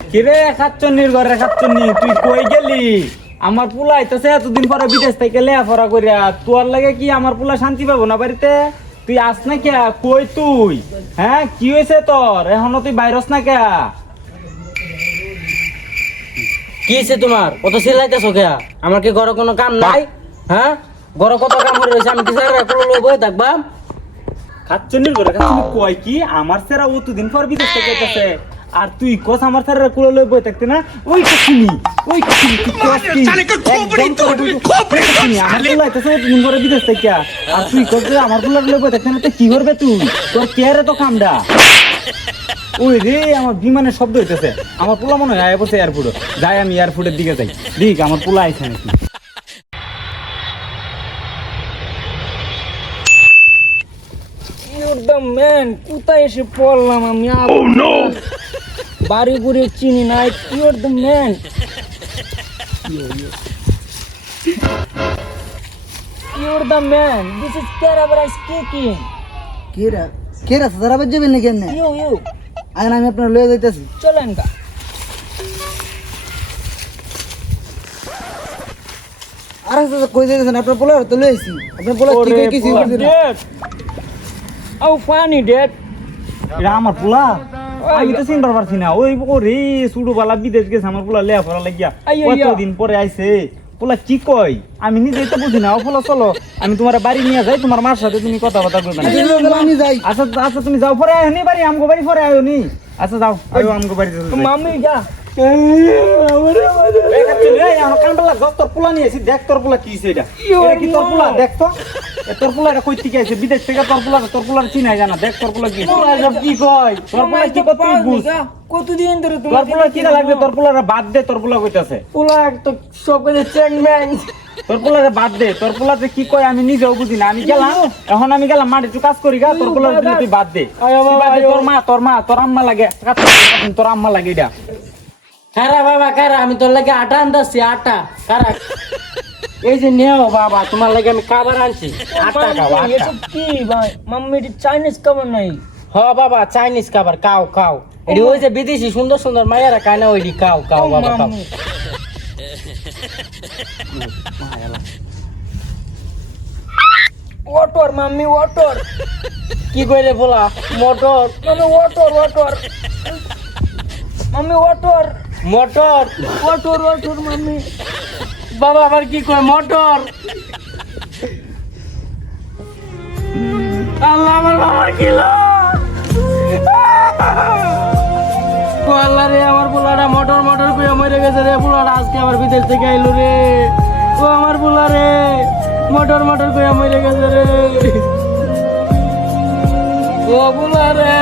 কিরে খাচ্চন্নির ঘরে খাচ্চন্নি তুই কই গেলি? আমার পোলা আইতাছে এতদিন পরে বিদেশ থেকে লেখাপড়া করিয়া, তোর লাগে কি আমার পোলা শান্তি পাবো না বাড়িতে? তুই আস না কে? কই তুই? হ্যাঁ কি হয়েছে তোর? এখনো তুই বাইরস না কে? কি হয়েছে তোমার? কত চিল্লাইতেছো কে? আমার কি ঘরে কোনো কাম নাই? হ্যাঁ, ঘরে কত কাম করে রয়েছে, আমি কি স্যার বই থাকবা? খাচ্চন্নির ঘরে খাচ্চন্নি কয় কি আমার সেরা অতদিন পর বিদেশ থেকে আইতাছে, আর তুই কস আমার স্যারের কুলো লই বই থাকতে না? ওই কাছিনি তুই কস কি? আমার পোলা আইতাছে অতদিন পরে বিদেশ থেকে, আর তুই কস যে আমার পোলা লই বই থাকতে না? তো কি করবে তুই? তোর কে রে তো কামডা? ওই রে আমার বিমানের শব্দ হইতেছে, আমার পোলা মনে হয় বসে এয়ারপোর্টে যাই, আমি এয়ারপোর্টের দিকে যাই, দেখ আমার পোলা আইছে নাকি। ম্যান, কোথায় এসে পড়লাম আমি? বাড়ি ঘুরে চিনি নাই। You're the man. You're the man. This is Kerala speaking. কেরা সারা বাজে বেন কেন? You. আয়না আমি আপনার লয়ে যাইতাছি। চলেন কা। আরে দাদা কই যাইতেছেন? আপনার পোলা তো লইছি। আপনার পোলা কি কই কিছু করে দিন। How funny dad. এটা আমার পোলা? আমি তো চিনতে পারছি না। ওই ওরে ছোটবেলা বিদেশ গেছে আমার পোলা লেখাপড়া লাগিয়া, কতদিন পরে আইছে। পোলা কি কয় আমি নিজেই তো বুঝি না। ও পোলা চলো আমি তোমার বাড়ি নিয়ে যাই, তোমার মার সাথে তুমি কথা করবে না। আমি যাই। আচ্ছা তুমি যাও, পরে আয়নি বাড়ি, আমগো বাড়ি পরে আয়ো নি। আচ্ছা যাও, আয়ো আমগো বাড়ি। মাম্মি যা। তোর পোলা নিয়েছি, দেখ তোর পোলা কি সেটা কি তোর পোলা? দেখ তো তোর পোলা এটা কই থেকে আছে বিদেশ থেকে, তোর পোলার চিনাই জানা। দেখ তোর পোলা কি কি কয়, তোর পোলা কি কত বুঝ। কতদিন ধরে তোর পোলা কি লাগবে? তোর পোলারে বাদ দে, তোর পোলা কইতাছে। পোলা তো সব কিছু চেং ম্যাং। তোর পোলারে বাদ দে, তোর পোলা যে কি কয় আমি নিজেও বুঝি না। আমি গেলাম, এখন আমি গেলাম মাঠে একটু কাজ করি গা। তোর পোলার তুই বাদ দে। তোর আম্মা লাগে, তোর আম্মা লাগে এটা। কারা বাবা কারা? আমি তোর লাগে আটা আনতাছি, আটা কারা? এই যে নেও বাবা, তোমার লাগে আমি খাবার আনছি। আটা খাও, আটা। কি ভাই মাম্মি, এটা চাইনিজ খাবার নাই? হ বাবা, চাইনিজ খাবার খাও। এটি ওই যে বিদেশি সুন্দর সুন্দর মায়েরা খায় না, ওইটি খাও বাবা খাও। Water mummy, water. কি কইরে বলা? Motor mummy, water mummy, water mummy. বাবা আবার কি কয়? মোটর। আল্লাহ, আমার বাবার কিলো। আল্লাহ রে, আমার পোলাটা মোটর কইয়া মরে গেছে রে। পোলাটা আজকে আমার বিদেশ থেকে আইলো রে। ও আমার পোলা রে, মোটর কইয়া মরে গেছে রে। ও পোলা রে।